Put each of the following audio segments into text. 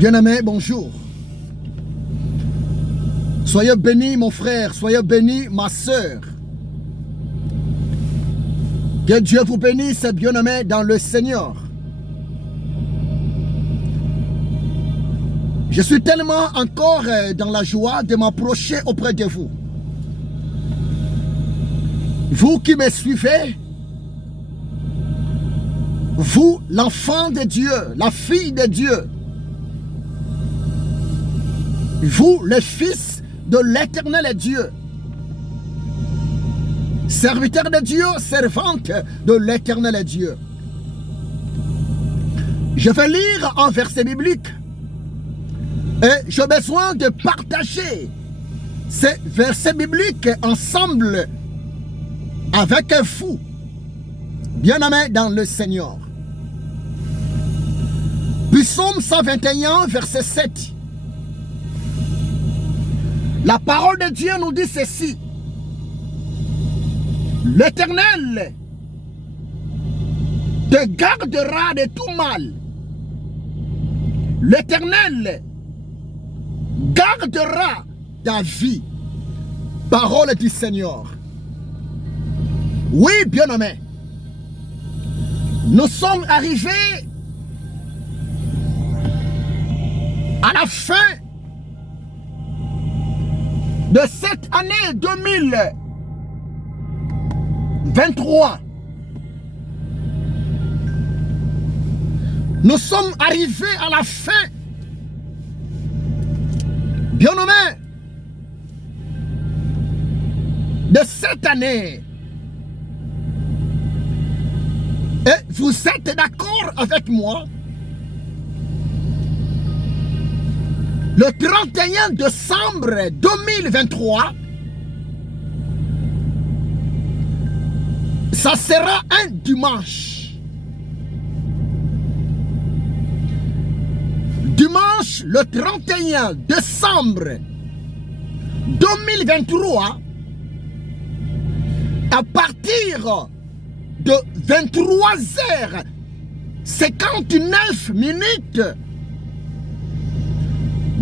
Bien-aimé, bonjour. Soyez bénis, mon frère, soyez bénis, ma soeur. Que Dieu vous bénisse, bien-aimé, dans le Seigneur. Je suis tellement encore dans la joie de m'approcher auprès de vous. Vous qui me suivez, vous, l'enfant de Dieu, la fille de Dieu, vous, le fils de l'éternel Dieu, serviteur de Dieu, servante de l'éternel Dieu. Je vais lire un verset biblique et j'ai besoin de partager ces versets bibliques ensemble avec vous, bien-aimés dans le Seigneur. Psaume 121, verset 7. La parole de Dieu nous dit ceci. L'Éternel te gardera de tout mal. L'Éternel gardera ta vie. Parole du Seigneur. Oui, bien-aimés, nous sommes arrivés à la fin de cette année 2023. Nous sommes arrivés à la fin, bien-aimés, de cette année. Et vous êtes d'accord avec moi? Le 31 décembre 2023, ça sera un dimanche. Dimanche, le 31 décembre 2023, à partir de 23h59,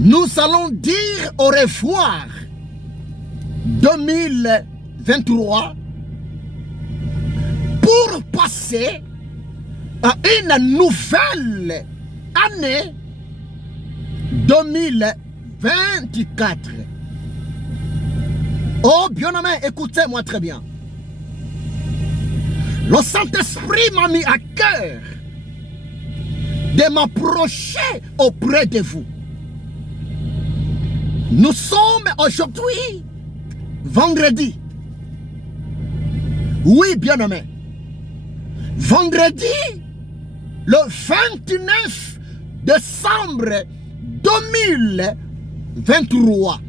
nous allons dire au revoir 2023 pour passer à une nouvelle année 2024. Oh, bien-aimé, écoutez-moi très bien. Le Saint-Esprit m'a mis à cœur de m'approcher auprès de vous. Nous sommes aujourd'hui vendredi. Oui, bien-aimé. Vendredi, le 29 décembre 2023.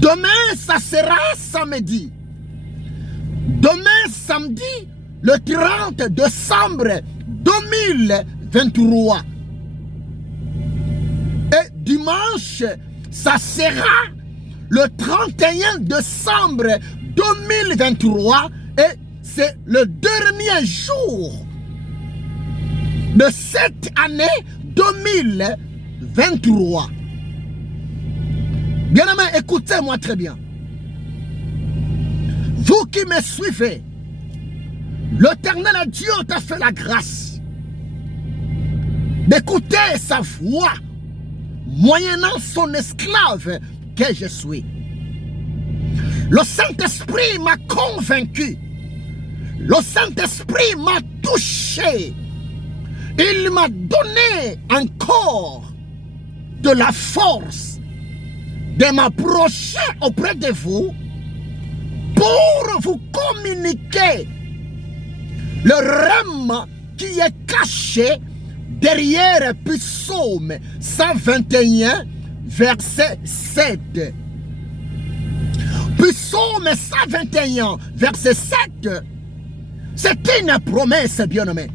Demain, ça sera samedi. Demain, samedi, le 30 décembre 2023. Et dimanche, ça sera le 31 décembre 2023 et c'est le dernier jour de cette année 2023. Bien-aimé, écoutez-moi très bien. Vous qui me suivez, l'Éternel Dieu t'a fait la grâce d'écouter sa voix, moyennant son esclave que je suis. Le Saint-Esprit m'a convaincu. Le Saint-Esprit m'a touché. Il m'a donné encore de la force de m'approcher auprès de vous pour vous communiquer le rêve qui est caché derrière Psaume 121, verset 7. Psaume 121, verset 7, c'est une promesse, bien-aimé.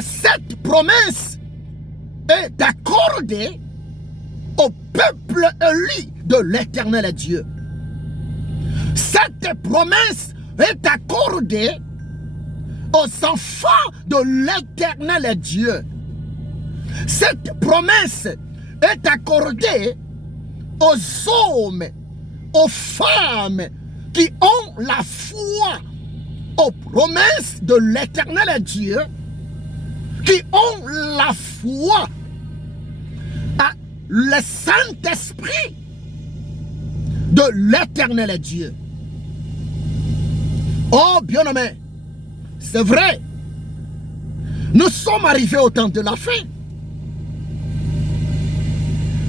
Cette promesse est accordée au peuple élu de l'éternel Dieu. Cette promesse est accordée aux enfants de l'éternel Dieu. Cette promesse est accordée aux hommes, aux femmes qui ont la foi aux promesses de l'Éternel Dieu, qui ont la foi à le Saint-Esprit de l'Éternel Dieu. Oh, bien-aimé, c'est vrai, nous sommes arrivés au temps de la fin.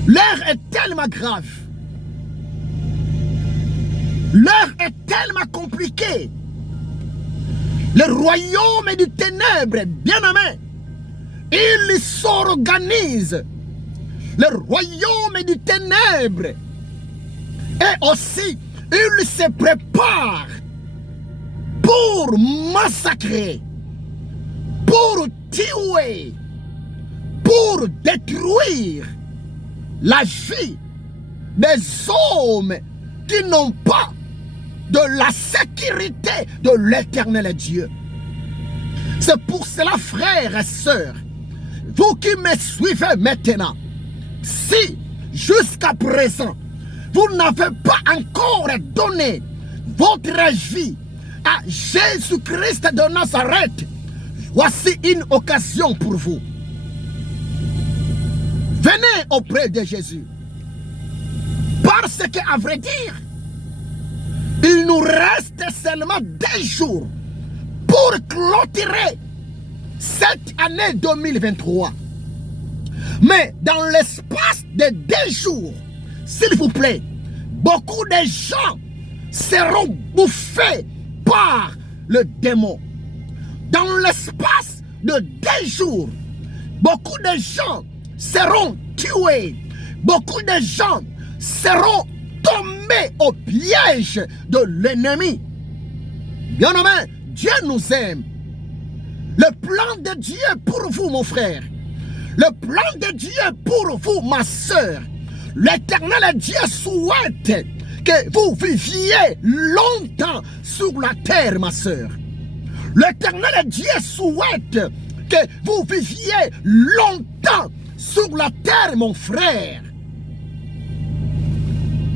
L'heure est tellement grave. L'heure est tellement compliquée. Le royaume du ténèbre, bien-aimé, il s'organise. Le royaume du ténèbre. Et aussi, il se prépare pour massacrer, pour tuer, pour détruire la vie des hommes qui n'ont pas de la sécurité de l'Éternel Dieu. C'est pour cela, frères et sœurs, vous qui me suivez maintenant, si jusqu'à présent vous n'avez pas encore donné votre vie à Jésus-Christ de Nazareth, voici une occasion pour vous. Venez auprès de Jésus. Parce qu'à vrai dire, il nous reste seulement 2 jours pour clôturer cette année 2023. Mais dans l'espace de 2 jours, s'il vous plaît, beaucoup de gens seront bouffés par le démon. Dans l'espace de 2 jours, beaucoup de gens seront tués. Beaucoup de gens seront tombés au piège de l'ennemi. Bien-aimé, Dieu nous aime. Le plan de Dieu pour vous, mon frère. Le plan de Dieu pour vous, ma soeur. L'Éternel Dieu souhaite que vous viviez longtemps sur la terre, ma soeur. L'Éternel Dieu souhaite que vous viviez longtemps sur la terre, mon frère.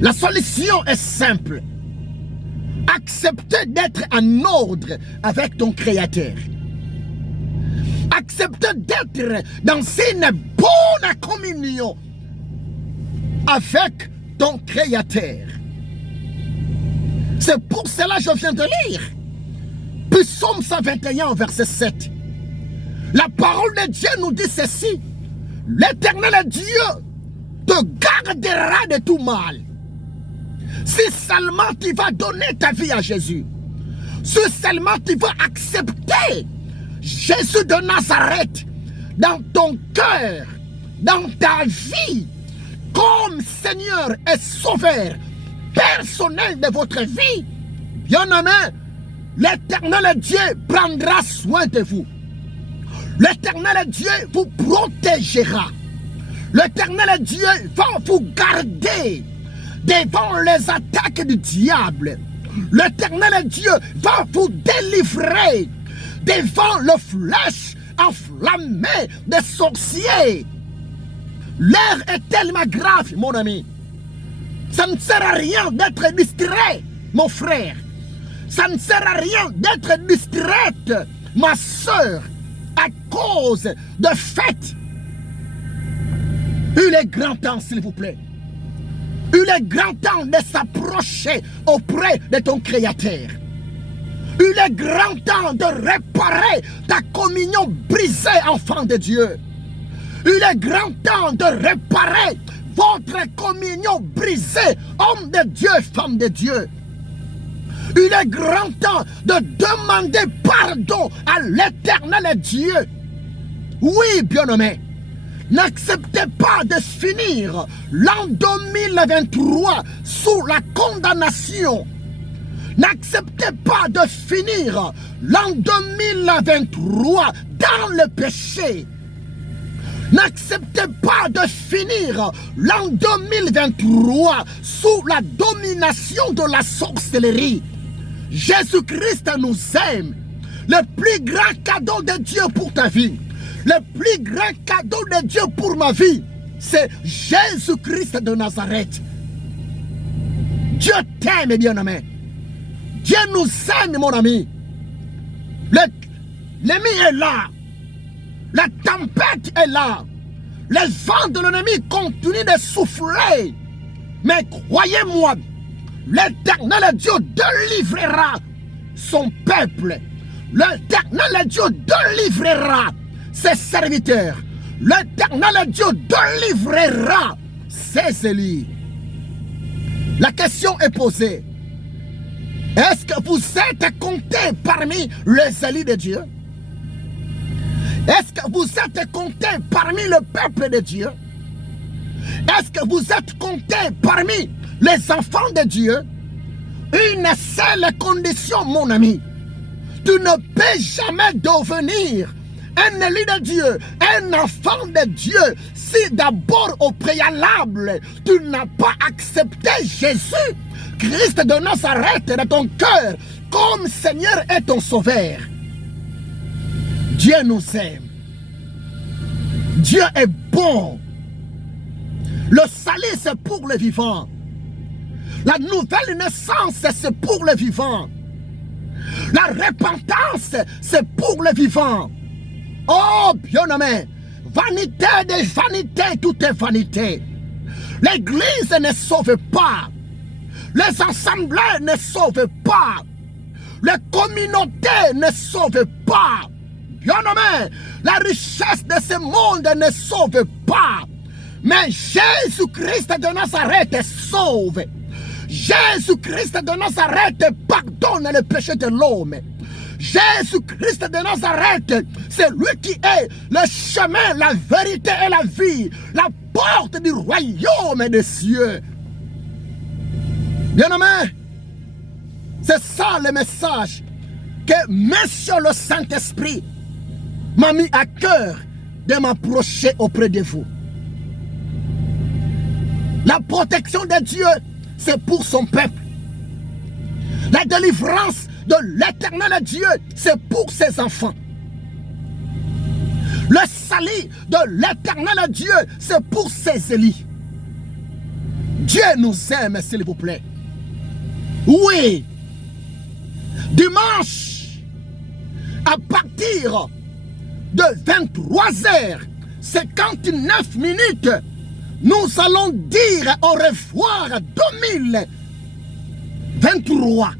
La solution est simple. Accepter d'être en ordre avec ton Créateur. Accepter d'être dans une bonne communion avec ton Créateur. C'est pour cela que je viens de lire Psaume 121, verset 7. La parole de Dieu nous dit ceci: l'Éternel Dieu te gardera de tout mal. Si seulement tu vas donner ta vie à Jésus, si seulement tu vas accepter Jésus de Nazareth dans ton cœur, dans ta vie, comme Seigneur et Sauveur personnel de votre vie, bien-aimé, l'Éternel Dieu prendra soin de vous. L'Éternel Dieu vous protégera. L'Éternel Dieu va vous garder devant les attaques du diable. L'Éternel Dieu va vous délivrer devant le flèche enflammé des sorciers. L'air est tellement grave, mon ami. Ça ne sert à rien d'être distrait, mon frère. Ça ne sert à rien d'être distraite, ma soeur, à cause de fêtes. Il est grand temps, s'il vous plaît. Il est grand temps de s'approcher auprès de ton Créateur. Il est grand temps de réparer ta communion brisée, enfant de Dieu. Il est grand temps de réparer votre communion brisée, homme de Dieu, femme de Dieu. Il est grand temps de demander pardon à l'Éternel Dieu. Oui, bien-aimé, n'acceptez pas de finir l'an 2023 sous la condamnation. N'acceptez pas de finir l'an 2023 dans le péché. N'acceptez pas de finir l'an 2023 sous la domination de la sorcellerie. Jésus-Christ nous aime. Le plus grand cadeau de Dieu pour ta vie, Le plus grand cadeau de Dieu pour ma vie, c'est Jésus-Christ de Nazareth. Dieu t'aime, bien-aimé. Dieu nous aime, mon ami. L'ennemi est là. La tempête est là. Les vents de l'ennemi continuent de souffler. Mais croyez-moi, l'Éternel Dieu délivrera son peuple. L'Éternel Dieu délivrera ses serviteurs. L'Éternel Dieu délivrera ses élus. La question est posée. Est-ce que vous êtes compté parmi les élus de Dieu? Est-ce que vous êtes compté parmi le peuple de Dieu? Est-ce que vous êtes compté parmi les enfants de Dieu? Une seule condition, mon ami. Tu ne peux jamais devenir un élu de Dieu, un enfant de Dieu, si d'abord au préalable, tu n'as pas accepté Jésus, Christ de Nazareth dans ton cœur, comme Seigneur et ton Sauveur. Dieu nous aime. Dieu est bon. Le salut, c'est pour les vivants. La nouvelle naissance, c'est pour les vivants. La repentance, c'est pour les vivants. Oh, bien-aimé, vanité des vanités, tout est vanité. L'église ne sauve pas. Les assemblées ne sauvent pas. Les communautés ne sauvent pas. Bien-aimé, la richesse de ce monde ne sauve pas. Mais Jésus-Christ de Nazareth sauve. Jésus-Christ de Nazareth pardonne le péché de l'homme. Jésus-Christ de Nazareth, c'est lui qui est le chemin, la vérité et la vie, la porte du royaume des cieux. Bien-aimé, c'est ça le message que Monsieur le Saint-Esprit m'a mis à cœur de m'approcher auprès de vous. La protection de Dieu, c'est pour son peuple. La délivrance de l'Éternel Dieu, c'est pour ses enfants. Le salut de l'Éternel Dieu, c'est pour ses élus. Dieu nous aime, s'il vous plaît. Oui. Dimanche, à partir de 23h59, nous allons dire au revoir 2023.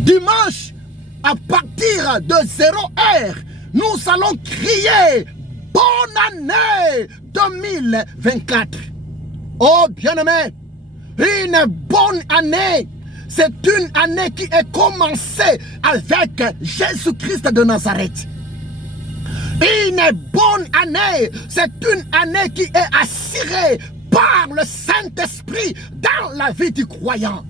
Dimanche, à partir de 0h, nous allons crier bonne année 2024. Oh bien-aimé, une bonne année, c'est une année qui est commencée avec Jésus-Christ de Nazareth. Une bonne année, c'est une année qui est assurée par le Saint-Esprit dans la vie du croyant.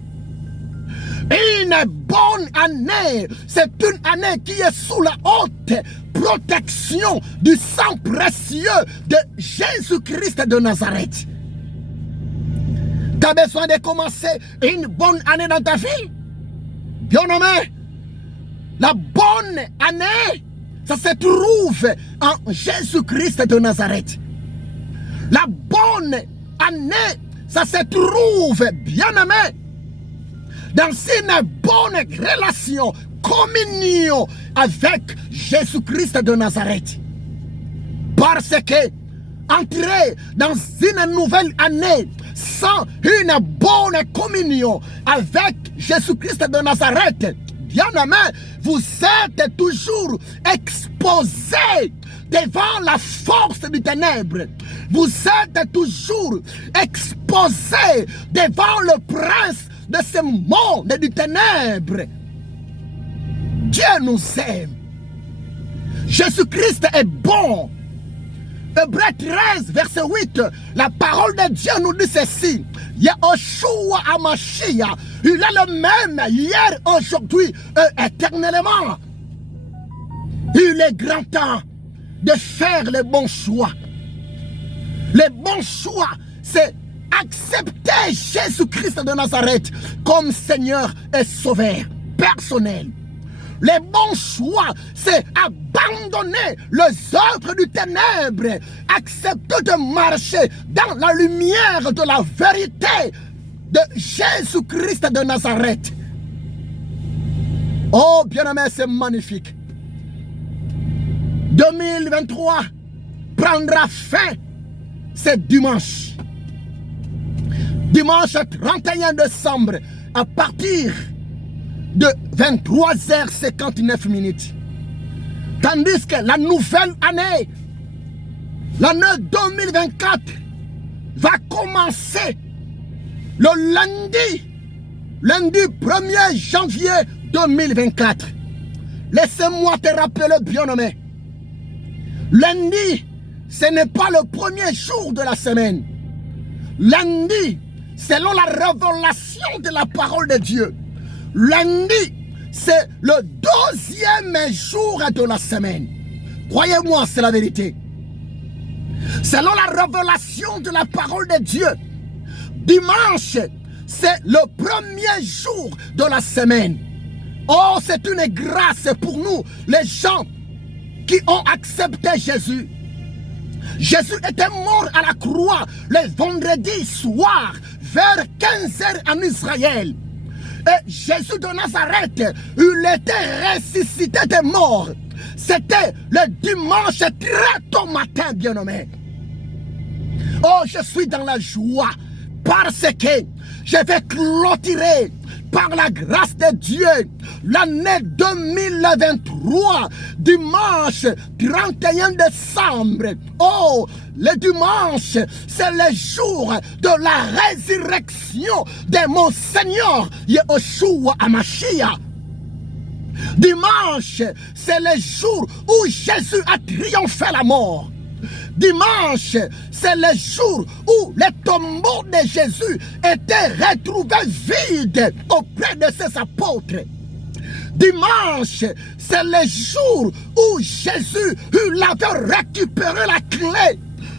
Une bonne année, c'est une année qui est sous la haute protection du sang précieux de Jésus-Christ de Nazareth. Tu as besoin de commencer une bonne année dans ta vie? Bien-aimé, la bonne année, ça se trouve en Jésus-Christ de Nazareth. La bonne année, ça se trouve, bien-aimé, dans une bonne relation, communion avec Jésus-Christ de Nazareth. Parce que entrer dans une nouvelle année sans une bonne communion avec Jésus-Christ de Nazareth, bien-aimé, vous êtes toujours exposé devant la force du ténèbre. Vous êtes toujours exposé devant le prince de ce monde du ténèbre. Dieu nous aime. Jésus-Christ est bon. Hébreux 13, verset 8, la parole de Dieu nous dit ceci. Yahushua HaMashiach, il est le même hier, aujourd'hui et éternellement. Il est grand temps de faire les bons choix. Les bons choix, c'est accepter Jésus-Christ de Nazareth comme Seigneur et Sauveur personnel. les bons choix, c'est abandonner les œuvres du ténèbre, accepter de marcher dans la lumière de la vérité de Jésus-Christ de Nazareth. Oh, bien-aimé, c'est magnifique. 2023 prendra fin ce dimanche. Dimanche 31 décembre, à partir de 23h59. Tandis que la nouvelle année, l'année 2024, va commencer le lundi 1er janvier 2024. Laissez-moi te rappeler, bien-aimé. Lundi, ce n'est pas le premier jour de la semaine. Lundi, selon la révélation de la parole de Dieu, lundi, c'est le 12e jour de la semaine. Croyez-moi, c'est la vérité. Selon la révélation de la parole de Dieu, dimanche, c'est le premier jour de la semaine. Oh, c'est une grâce pour nous, les gens qui ont accepté Jésus. Jésus était mort à la croix le vendredi soir vers 15h en Israël. Et Jésus de Nazareth, il était ressuscité des morts. C'était le dimanche très tôt matin, bien-aimé. Oh, je suis dans la joie parce que je vais clôturer par la grâce de Dieu l'année 2023, dimanche 31 décembre. Oh, le dimanche, c'est le jour de la résurrection de mon Seigneur Yeshua HaMashiach. Dimanche, c'est le jour où Jésus a triomphé la mort. Dimanche, c'est le jour où les tombeaux de Jésus étaient retrouvés vides auprès de ses apôtres. Dimanche, c'est le jour où Jésus avait récupéré la clé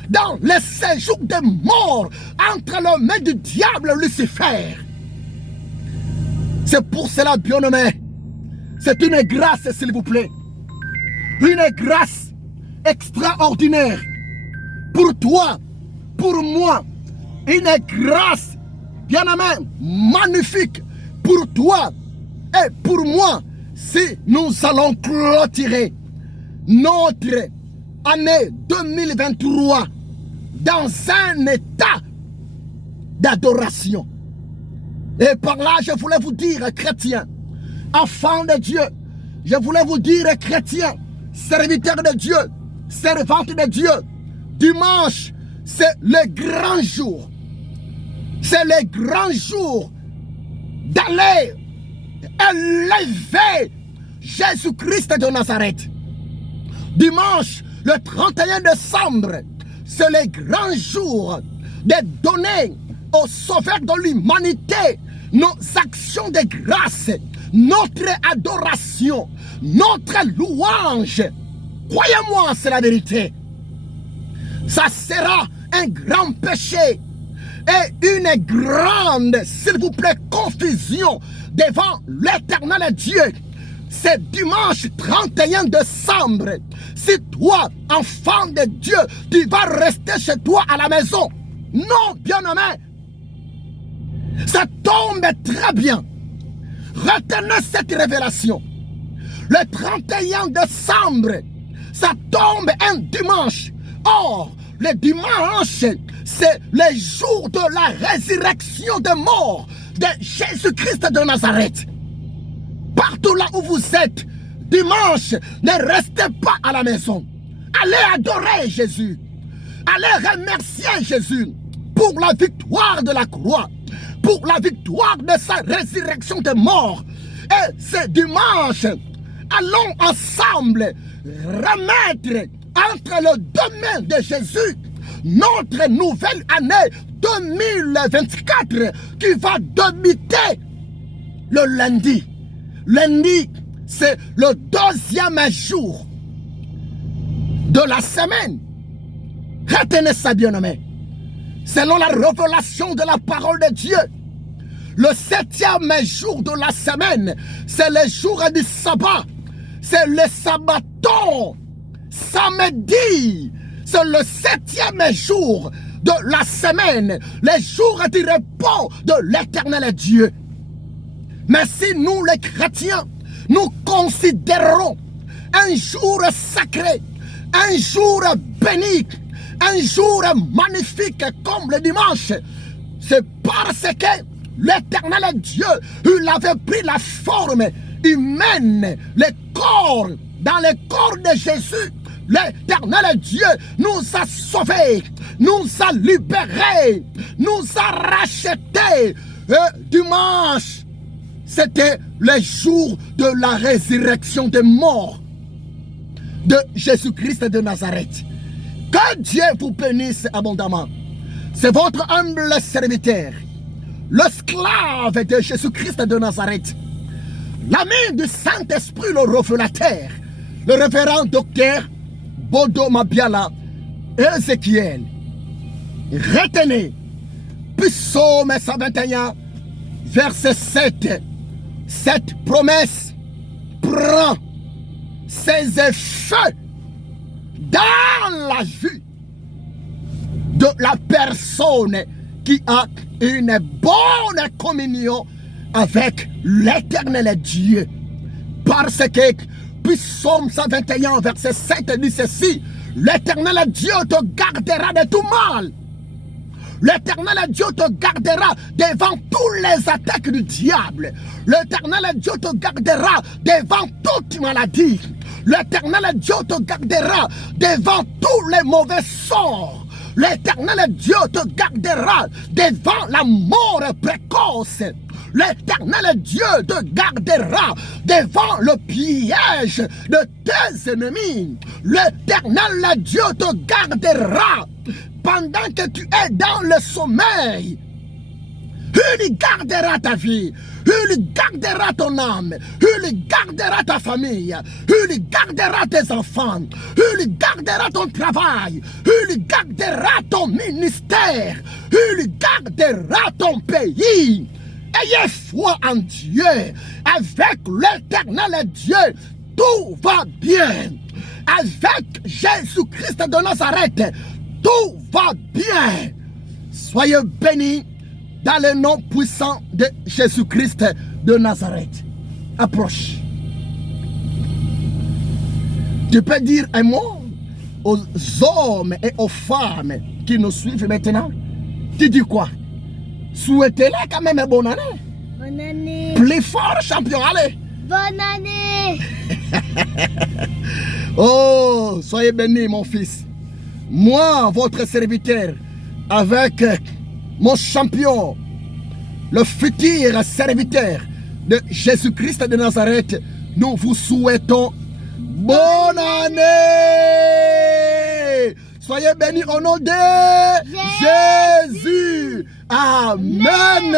dans le séjour des morts entre les mains du diable Lucifer. C'est pour cela, bien-aimé, c'est une grâce, s'il vous plaît. Une grâce extraordinaire. Pour toi, pour moi, une grâce, bien-aimé, magnifique pour toi et pour moi, si nous allons clôturer notre année 2023 dans un état d'adoration. Et par là, je voulais vous dire, chrétiens, enfants de Dieu, je voulais vous dire, chrétiens, serviteurs de Dieu, servantes de Dieu, dimanche, c'est le grand jour. C'est le grand jour d'aller élever Jésus-Christ de Nazareth. Dimanche, le 31 décembre, c'est le grand jour de donner au Sauveur de l'humanité nos actions de grâce, notre adoration, notre louange. Croyez-moi, c'est la vérité. Ça sera un grand péché et une grande, s'il vous plaît, confusion devant l'éternel Dieu. C'est dimanche 31 décembre. Si toi, enfant de Dieu, tu vas rester chez toi à la maison. Non, bien-aimé. Ça tombe très bien. Retenez cette révélation. Le 31 décembre, ça tombe un dimanche. Or, le dimanche, c'est le jour de la résurrection des morts de Jésus-Christ de Nazareth. Partout là où vous êtes, dimanche, ne restez pas à la maison. Allez adorer Jésus. Allez remercier Jésus pour la victoire de la croix, pour la victoire de sa résurrection des morts. Et ce dimanche, allons ensemble remettre entre les deux mains de Jésus notre nouvelle année 2024 qui va débuter le lundi. Lundi, c'est le deuxième jour de la semaine. Retenez ça, bien-aimé. Selon la révélation de la parole de Dieu, le 7e jour de la semaine, c'est le jour du sabbat. c'est le sabbaton, samedi, c'est le 7e jour de la semaine, les jours du repos de l'Éternel Dieu. Mais si nous les chrétiens, nous considérons un jour sacré, un jour béni, un jour magnifique comme le dimanche, c'est parce que l'Éternel Dieu, il avait pris la forme humaine, le corps, dans le corps de Jésus. L'Éternel Dieu nous a sauvés, nous a libérés, nous a rachetés. Dimanche, c'était le jour de la résurrection des morts de Jésus-Christ de Nazareth. Que Dieu vous bénisse abondamment. C'est votre humble serviteur, l'esclave de Jésus-Christ de Nazareth, l'ami du Saint-Esprit, le révélateur, le révérend docteur Bodo Mabiala Ézéchiel. Retenez, Psaume 121, verset 7. Cette promesse prend ses effets dans la vie de la personne qui a une bonne communion avec l'Éternel Dieu. Parce que Psaume 121, verset 7 dit ceci: l'Éternel Dieu te gardera de tout mal. L'Éternel Dieu te gardera devant toutes les attaques du diable. L'Éternel Dieu te gardera devant toute maladie. L'Éternel Dieu te gardera devant tous les mauvais sorts. L'Éternel Dieu te gardera devant la mort précoce. L'Éternel Dieu te gardera devant le piège de tes ennemis. L'Éternel Dieu te gardera pendant que tu es dans le sommeil. Il gardera ta vie, il gardera ton âme, il gardera ta famille, il gardera tes enfants, il gardera ton travail, il gardera ton ministère, il gardera ton pays. Ayez foi en Dieu. Avec l'Éternel Dieu, tout va bien. Avec Jésus-Christ de Nazareth, tout va bien. Soyez bénis dans le nom puissant de Jésus-Christ de Nazareth. Approche. Tu peux dire un mot aux hommes et aux femmes qui nous suivent maintenant? Tu dis quoi? Souhaitez-les quand même bonne année. Bonne année. Plus fort, champion, allez. Bonne année. Oh, soyez bénis, mon fils. Moi, votre serviteur, avec mon champion, le futur serviteur de Jésus-Christ de Nazareth, nous vous souhaitons bonne année. Soyez bénis au nom de Jésus. Amen.